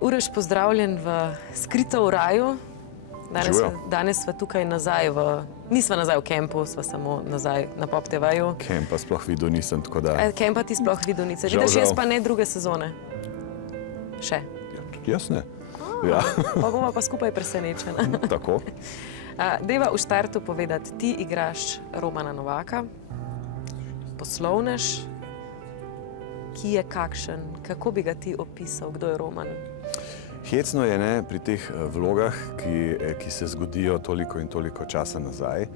Uroš, pozdravljen v Skrito v raju. Danes sva tukaj nazaj, nisva nazaj v kempu, sva samo nazaj na Pop TV-ju. Kempa sploh videl nisem, tako da... Kempa ti sploh videl nisem. Vidiš, jaz pa ne druge sezone. Še. Jaz ne. Pa bova pa skupaj presenečena. Tako. Deva v štartu povedati, ti igraš Romana Novaka, poslovnež, ki je kakšen, kako bi ga ti opisal, kdo je Roman? Hecno je, ne, pri teh vlogah, ki se zgodijo toliko in toliko časa nazaj,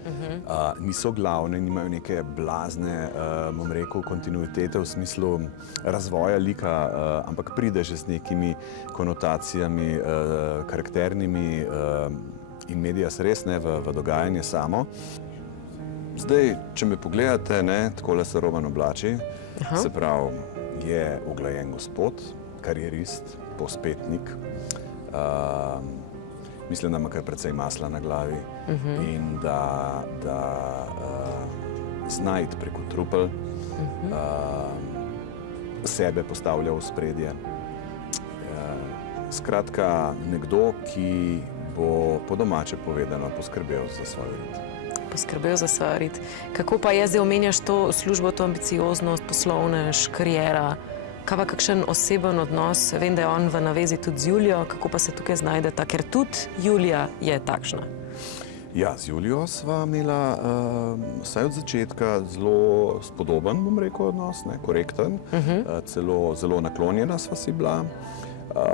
niso glavne, nimajo neke blazne, bom rekel, kontinuitete v smislu razvoja lika, ampak pride že z nekimi konotacijami, karakternimi in medias res, ne, v dogajanje samo. Zdaj, če me pogledate, ne, takole se Roman oblači, se pravi, je uglajen gospod, karierist, povspetnik. Mislim, da ima kar precej masla na glavi in da zna iti preko trupel, sebe postavlja v spredje. Skratka, nekdo, ki bo po domače povedano poskrbel za svoj rit. Poskrbel za svoj rit. Kako pa je, zdaj omenjaš to službo, to ambicioznost, poslovnež, kariera, kaj pa kakšen oseben odnos? Vem, da je on v navezi tudi z Julijo, kako pa se tukaj znajdeta, ker tudi Julija je takšna. Ja, z Julijo sva imela vsaj od začetka zelo spodoben, bom rekel, odnos, korekten, zelo naklonjena sva si bila.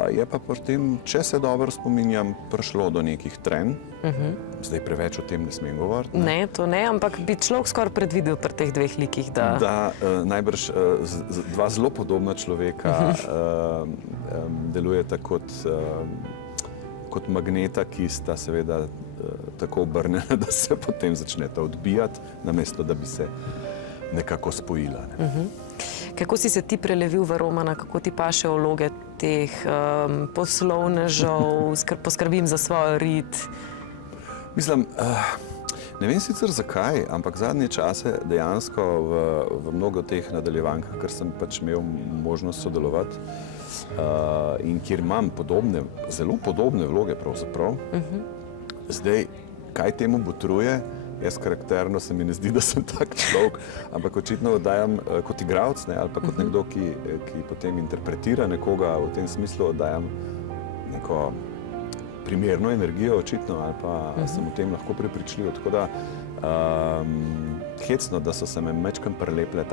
Je pa potem, če se dobro spominjam, prišlo do nekih trenj. Zdaj preveč o tem ne smem govoriti. Ne, to ne, ampak bi človek skoraj predvidel pri teh dveh likih, da... Da, najbrž dva zelo podobna človeka delujeta kot magneta, ki sta seveda tako obrnjena, da se potem začneta odbijati, namesto da bi se nekako spojila. Kako si se ti prelevil v Romana, kako ti paše vloge teh poslovnežev, poskrbim za svojo rit? Mislim, ne vem sicer zakaj, ampak zadnje čase dejansko v mnogo teh nadaljevankah, ker sem pač imel možnost sodelovati in kjer imam zelo podobne vloge pravzaprav. Zdaj, kaj temu botruje? Jaz karakterno se mi ne zdi, da sem tak človek, ampak očitno oddajam kot igralec, ali pa kot nekdo, ki potem interpretira nekoga, v tem smislu oddajam neko primerno energijo očitno, ali pa sem v tem lahko prepričljiv. Tako da hecno, da so se me mečkam preleple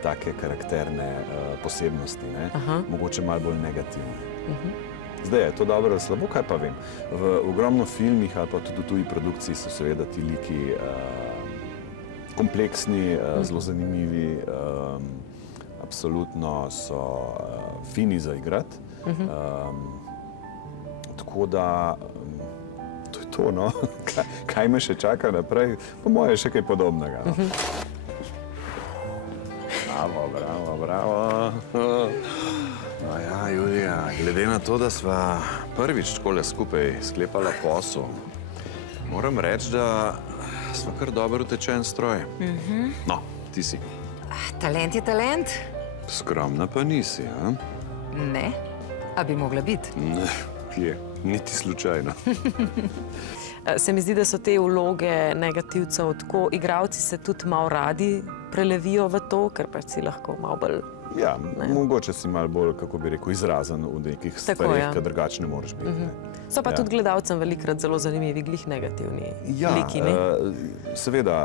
take karakterne posebnosti, mogoče malo bolj negativne. Zdaj je to dobro ali slabo, kaj pa vem. V ogromno filmih ali pa tudi v tuji produkciji so seveda ti liki kompleksni, zelo zanimivi, absolutno so fini za igrati. Tako da, to je to, no. Kaj me še čaka naprej? Po moje je še kaj podobnega. Bravo, bravo, bravo. No ja, Julija, glede na to, da sva prvič takole skupaj sklepala posel, moram reči, da sva kar dobro utečen stroj. No, ti si. Talent je talent. Skromna pa nisi, a? Ne. A bi mogla biti? Ne, je. Niti slučajno. Se mi zdi, da so te vloge negativcev tako, igralci se tudi malo radi prelevijo v to, ker pač si lahko malo bolj... Ja, mogoče si malo bolj, kako bi rekel, izrazen v nekih stvarih, ki drugače ne moreš biti. So pa tudi gledalcem velikokrat zelo zanimivi, glih negativni liki, ne? Ja, seveda,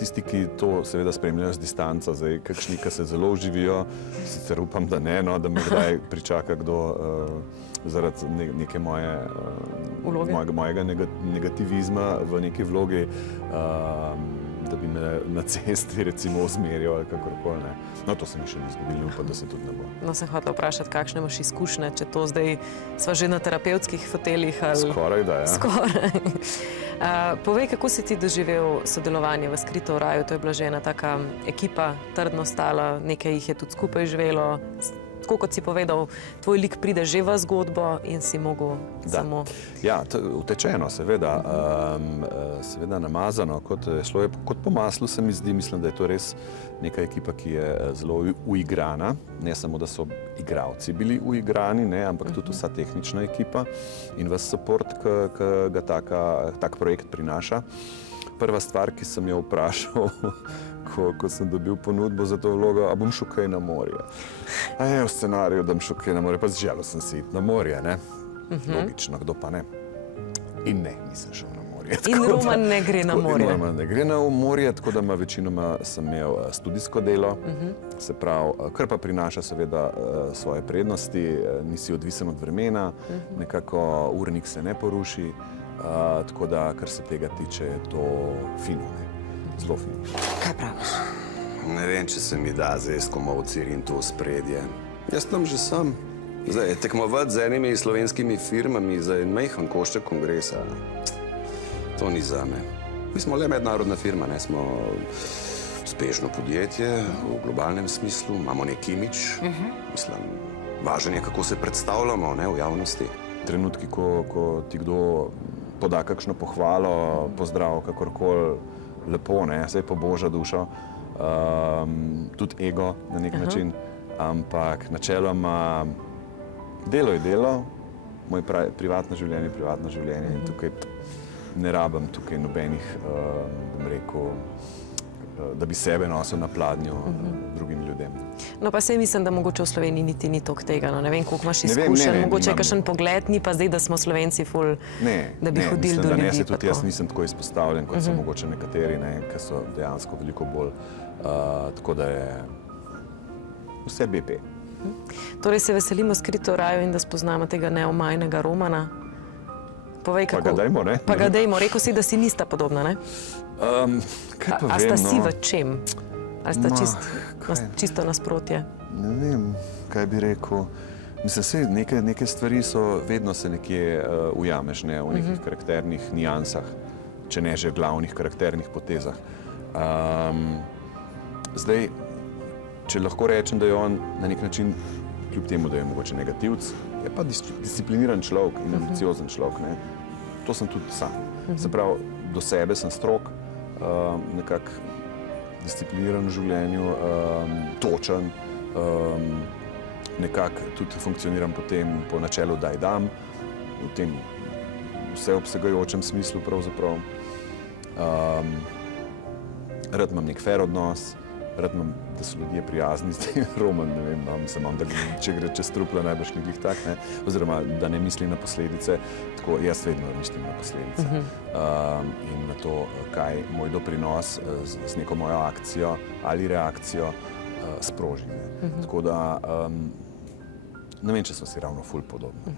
tisti, ki to seveda spremljajo z distanca, zdaj kakšni, ki se zelo uživijo, sicer upam, da ne, no, da me kdaj pričaka kdo zaradi neke mojega negativizma v neki vlogi, da bi me na cesti recimo usmerjal ali kakorkoli, ne. No, to se mi še ni zgodilo, upam, da se tudi ne bo. No, sem hotela vprašati, kakšne imaš izkušnje, če to zdaj sva že na terapevtskih foteljih ali... Skoraj da, ja. Skoraj. Povej, kako si ti doživel sodelovanje v Skrito v raju? To je bila že ena taka ekipa, trdno stala, nekaj jih je tudi skupaj živelo. tako kot si povedal, tvoj lik pride že v zgodbo in si mogel samo... Ja, utečeno, seveda, seveda namazano, šlo je kot po maslu, se mi zdi, mislim, da je to res neka ekipa, ki je zelo uigrana, ne samo, da so igralci bili uigrani, ne, ampak tudi vsa tehnična ekipa in vas support, ki ga tak projekt prinaša. Prva stvar, ki sem jo vprašal, ko sem dobil ponudbo za to vlogo, a bom šel kaj na morje. A je v scenariju, da bom šel kaj na morje, pa želel sem si iti na morje, ne? Logično, kdo pa ne. In ne, nisem šel na morje. In Roman ne gre na morje. Roman ne gre na morje, tako da večinoma sem imel studijsko delo, se pravi, kar pa prinaša seveda svoje prednosti, nisi odvisen od vremena, nekako urnik se ne poruši, tako da, kar se tega tiče, je to fino, ne? Zelo fino. Kaj praviš? Ne vem, če se mi da zdaj skomovcir in to spredje. Jaz tam že sem. Zdaj, tekmovati z enimi slovenskimi firmami za en majhen košček kongresa, to ni zame. Mi smo le mednarodna firma, ne? Smo uspešno podjetje v globalnem smislu, imamo nek imidž. Mislim, važno je, kako se predstavljamo, ne, v javnosti. Trenutki, ko ti kdo poda kakšno pohvalo, pozdrav, kakorkoli, lepo, ne, saj poboža dušo, tudi ego na nek način, ampak načeloma delo je delo, moj privatno življenje in tukaj ne rabim tukaj nobenih, bom rekel, da bi sebe nosil na pladnju drugim ljudem. No pa sej mislim, da mogoče v Sloveniji niti ni toliko tega, no ne vem, koliko imaš izkušenj, mogoče je kakšen pogled, ni pa zdaj, da smo Slovenci ful, da bi hodili do ljudi. Ne, mislim, da tudi jaz nisem tako izpostavljen, kot so mogoče nekateri, ki so dejansko veliko bolj, tako da je vse BP. Torej se veselimo Skrito raju in da spoznamo tega neomajnega Romana. Povej, kako... Pa ga dajmo, ne? Pa ga dajmo. Rekel si, da si nista podobna, ne? Kaj pa vem, no? A sta si v čem? Ali sta čisto nasprotje? Ne vem, kaj bi rekel. Mislim, neke stvari so, vedno se nekje ujameš, ne, v nekih karakternih nijansah, če ne že glavnih karakternih potezah. Zdaj, če lahko rečem, da je on na nek način, kljub temu, da je mogoče negativc, je pa discipliniran človek in ambiciozen človek, ne. To sem tudi sam. Se pravi, do sebe sem strog, nekako discipliniran v življenju, točen, nekako tudi funkcioniram po načelu daj dam, v tem vseobsegajočem smislu pravzaprav. Rad imam nek fair odnos, rad imam, da so ljudje prijazni, zdaj Roman, ne vem, mislim, da če gre čez trupla, najbrž ni glih tak, ne, oziroma da ne misli na posledice, tako jaz vedno mislim na posledice. In na to, kaj moj doprinos z neko mojo akcijo ali reakcijo sproži. Tako da, ne vem, če so si ravno ful podobni.